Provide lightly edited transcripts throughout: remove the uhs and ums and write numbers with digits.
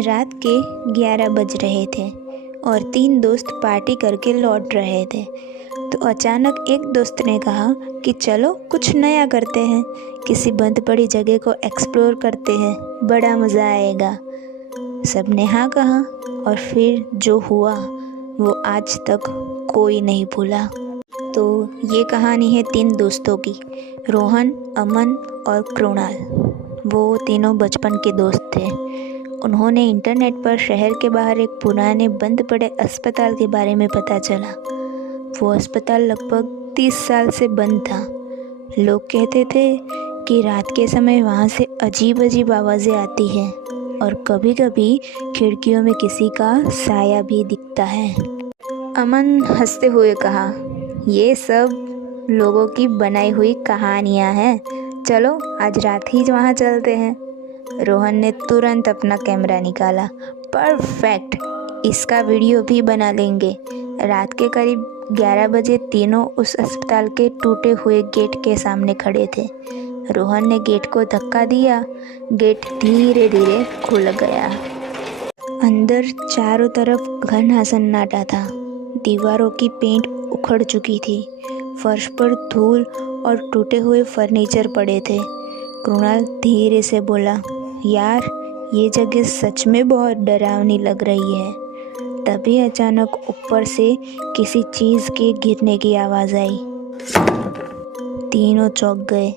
रात के 11 बज रहे थे और 3 दोस्त पार्टी करके लौट रहे थे। तो अचानक एक दोस्त ने कहा कि चलो कुछ नया करते हैं, किसी बंद पड़ी जगह को एक्सप्लोर करते हैं, बड़ा मज़ा आएगा। सबने हाँ कहा और फिर जो हुआ वो आज तक कोई नहीं भूला। तो ये कहानी है 3 दोस्तों की, रोहन, अमन और कृणाल। वो तीनों बचपन के दोस्त थे। उन्होंने इंटरनेट पर शहर के बाहर एक पुराने बंद पड़े अस्पताल के बारे में पता चला। वो अस्पताल लगभग 30 साल से बंद था। लोग कहते थे कि रात के समय वहाँ से अजीब अजीब आवाज़ें आती हैं और कभी कभी खिड़कियों में किसी का साया भी दिखता है। अमन हंसते हुए कहा, ये सब लोगों की बनाई हुई कहानियाँ हैं, चलो आज रात ही वहाँ चलते हैं। रोहन ने तुरंत अपना कैमरा निकाला। परफेक्ट, इसका वीडियो भी बना लेंगे। रात के करीब 11 बजे तीनों उस अस्पताल के टूटे हुए गेट के सामने खड़े थे। रोहन ने गेट को धक्का दिया। गेट धीरे धीरे खुल गया। अंदर चारों तरफ घना सन्नाटा था। दीवारों की पेंट उखड़ चुकी थी। फर्श पर धूल और टूटे हुए फर्नीचर पड़े थे। कृणाल धीरे से बोला, यार ये जगह सच में बहुत डरावनी लग रही है। तभी अचानक ऊपर से किसी चीज़ के गिरने की आवाज़ आई। तीनों चौंक गए।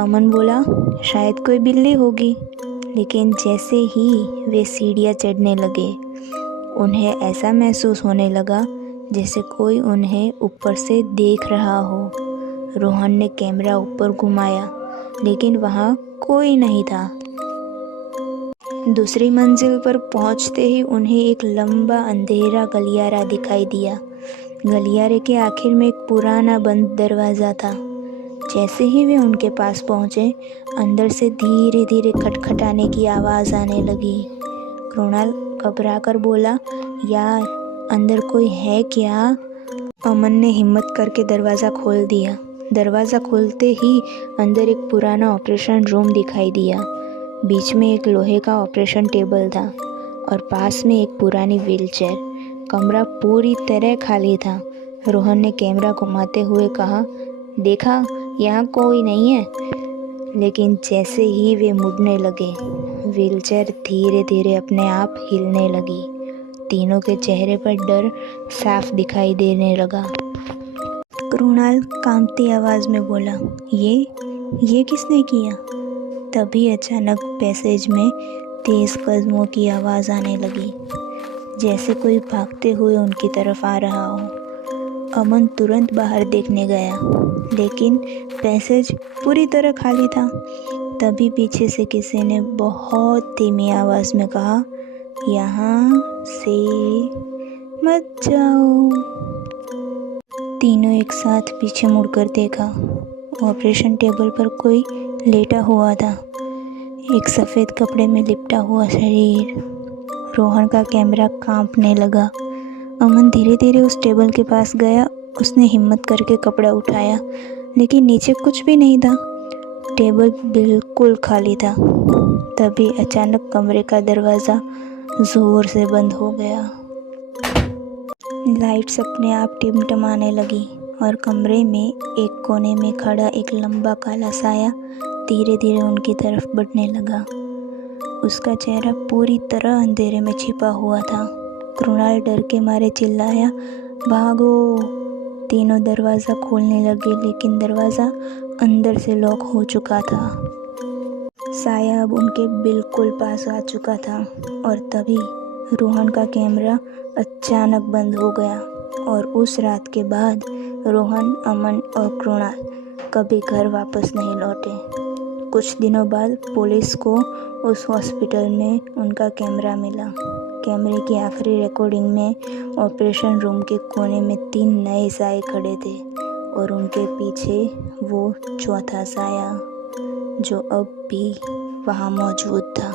अमन बोला, शायद कोई बिल्ली होगी। लेकिन जैसे ही वे सीढ़ियाँ चढ़ने लगे, उन्हें ऐसा महसूस होने लगा जैसे कोई उन्हें ऊपर से देख रहा हो। रोहन ने कैमरा ऊपर घुमाया, लेकिन वहाँ कोई नहीं था। दूसरी मंजिल पर पहुँचते ही उन्हें एक लंबा अंधेरा गलियारा दिखाई दिया। गलियारे के आखिर में एक पुराना बंद दरवाज़ा था। जैसे ही वे उनके पास पहुँचे, अंदर से धीरे धीरे खटखटाने की आवाज़ आने लगी। कृणाल घबराकर बोला, यार अंदर कोई है क्या? अमन ने हिम्मत करके दरवाज़ा खोल दिया। दरवाज़ा खोलते ही अंदर एक पुराना ऑपरेशन रूम दिखाई दिया। बीच में एक लोहे का ऑपरेशन टेबल था और पास में एक पुरानी व्हीलचेयर। कमरा पूरी तरह खाली था। रोहन ने कैमरा घुमाते हुए कहा, देखा यहाँ कोई नहीं है। लेकिन जैसे ही वे मुड़ने लगे, व्हीलचेयर धीरे धीरे अपने आप हिलने लगी। तीनों के चेहरे पर डर साफ दिखाई देने लगा। कृणाल कांपती आवाज़ में बोला, ये किसने किया? तभी अचानक पैसेज में तेज़ कदमों की आवाज़ आने लगी, जैसे कोई भागते हुए उनकी तरफ आ रहा हो। अमन तुरंत बाहर देखने गया, लेकिन पैसेज पूरी तरह खाली था। तभी पीछे से किसी ने बहुत धीमी आवाज़ में कहा, यहाँ से मत जाओ। तीनों एक साथ पीछे मुड़कर देखा। ऑपरेशन टेबल पर कोई लेटा हुआ था, एक सफ़ेद कपड़े में लिपटा हुआ शरीर। रोहन का कैमरा कांपने लगा। अमन धीरे धीरे उस टेबल के पास गया। उसने हिम्मत करके कपड़ा उठाया, लेकिन नीचे कुछ भी नहीं था। टेबल बिल्कुल खाली था। तभी अचानक कमरे का दरवाज़ा ज़ोर से बंद हो गया। लाइट्स अपने आप टिमटिमाने लगी और कमरे में एक कोने में खड़ा एक लंबा काला साया धीरे धीरे उनकी तरफ बढ़ने लगा। उसका चेहरा पूरी तरह अंधेरे में छिपा हुआ था। कृणाल डर के मारे चिल्लाया, भागो। तीनों दरवाज़ा खोलने लगे, लेकिन दरवाज़ा अंदर से लॉक हो चुका था। साया अब उनके बिल्कुल पास आ चुका था और तभी रोहन का कैमरा अचानक बंद हो गया और उस रात के बाद रोहन, अमन और कृणाल कभी घर वापस नहीं लौटे। कुछ दिनों बाद पुलिस को उस हॉस्पिटल में उनका कैमरा मिला। कैमरे की आखिरी रिकॉर्डिंग में ऑपरेशन रूम के कोने में 3 नए साए खड़े थे और उनके पीछे वो चौथा साया, जो अब भी वहाँ मौजूद था।